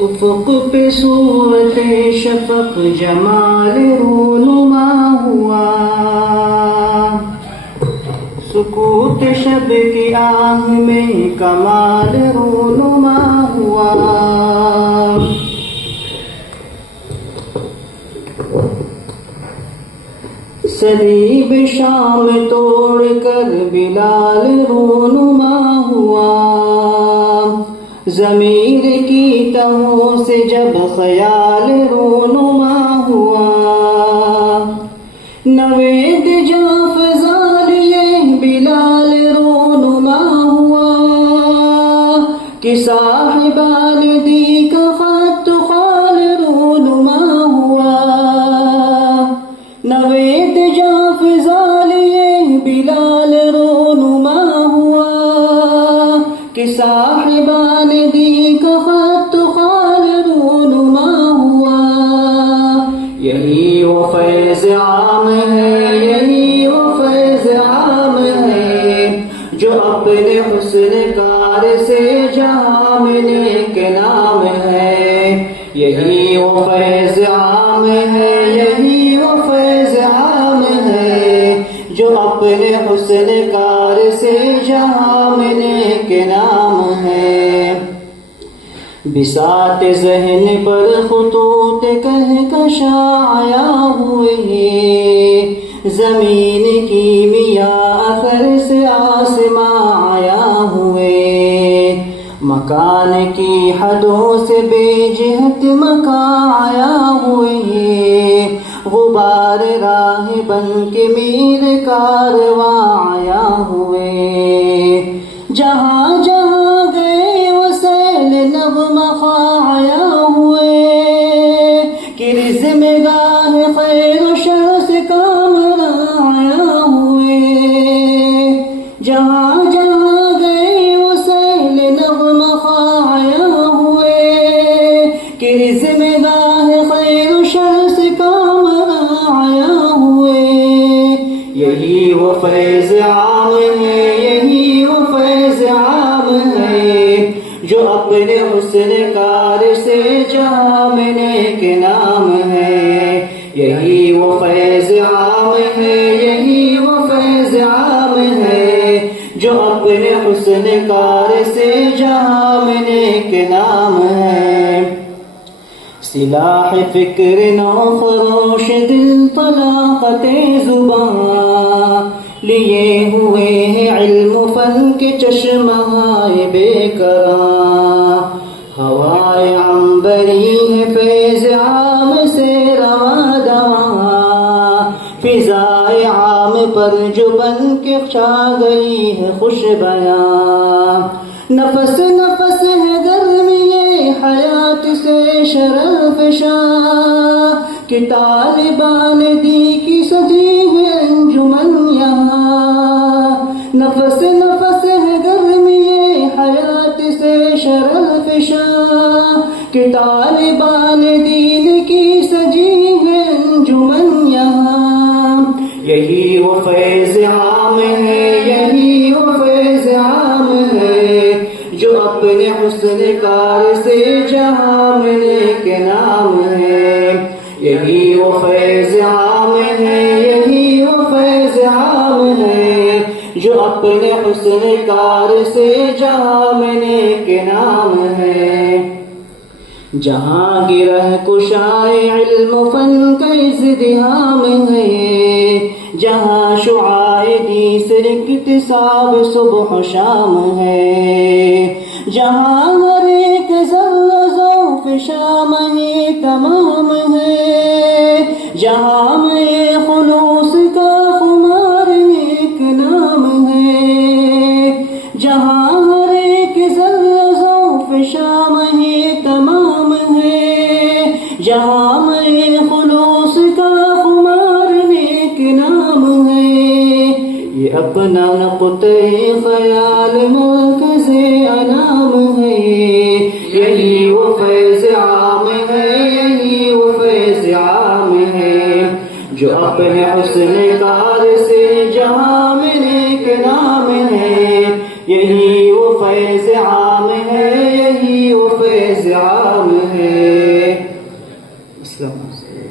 افق پہ صورت شفق جمال رونما ہوا، سکوت شب کی آہ میں کمال رونما ہوا۔ صلیب شام توڑ کر بلال رونما ہوا، ضمیر کی تہوں سے جب خیال رونما ہوا، نوید جاں فضال یہ بلال رونما ہوا، کہ صاحبان دی کا خط خال رونما ہوا، نوید جاں فضال یہ بلال رونما ہوا، کہ صاحبان دی کا خط خال رونما ہوا۔ یہی وہ فیض عام ہے، یہی وہ فیض عام ہے، جو اپنے حسن کار سے جہاں میں نیک نام ہے۔ یہی وہ فیض عام ہے، یہی وہ فیض عام ہے، جو اپنے حسن کار سے جہاں میں نیک نام ہے۔ بساط ذہن پر خطوط کہکشاں آیا ہوئے، زمین کی میاں اثر سے آسماں آیا ہوئے، مکان کی حدوں سے بے جہت مکان آیا ہوئے، غبار راہ بن کے میر کارواں آیا ہوئے، جہاں جہاں گئے وہ سیل نغمہ خواہ آیا ہوئے، کہ رزم گاہ خیر و شر سے کامراں آیا ہوئے، جہاں جہاں گئے وہ سیل نغمہ خواہ آیا ہوئے، کہ رزم گاہ خیر و شر سے کامراں آیا ہوئے۔ یہی وہ فیض عام ہے، یہی وہ فیض عام ہے، جو اپنے حسن کار سے جہاں میں نیک نام ہے۔ یہی وہ فیض عام ہے، یہی وہ فیض عام ہے، جو اپنے حسن کار سے جہاں میں نیک نام ہے۔ سلاح فکر نو خروش دل طلاقت زباں، لیے ہوئے ہیں علم فن کے چشمہ بے کراں، ہوائے عنبری ہے فیض عام سے رواں دواں، فضائے عام پر جو بن کے چھا گئی ہے خوش بیاں، نفس نفس ہے گرمی حیات سے شرف شاہ، کہ طالبان دی کی سجی ہے انجمن یہاں، نفس نفس ہے گرمی حیات سے شرف شاہ، کہ طالبان دین کی سجی ہے انجمن یہاں۔ یہی وہ فیض عام ہے، یہی وہ فیض عام ہے، جو اپنے حسن کار سے جہاں میں نیک نام ہے۔ یہی وہ فیض عام ہے، یہی وہ فیض عام ہے، جو اپنے حسن کار سے جہاں میں نیک نام ہے۔ جہاں گرہ کشائے علم فن کا ازدحام ہے، جہاں شعاع دیسر اکتساب صبح و شام ہے، جہاں ہر ایک ذرہ ذوق شام ہی تمام ہے، جہاں میں خلوص کا خمار ایک نام ہے، جہاں ہر ایک ذرہ ذوق شام ہی تمام ہے، جہاں میں خلوص کا خمار نیک نام ہے۔ یہ اپنا نقطۂ خیال مرکز انام ہے، یہی وہ فیض عام ہے، یہی وہ فیض عام ہے، جو اپنے حسن کار سے جہاں میں نیک نام ہے۔ یہی وہ فیض عام ہے، یہی وہ فیض عام ہے. السلام علیکم.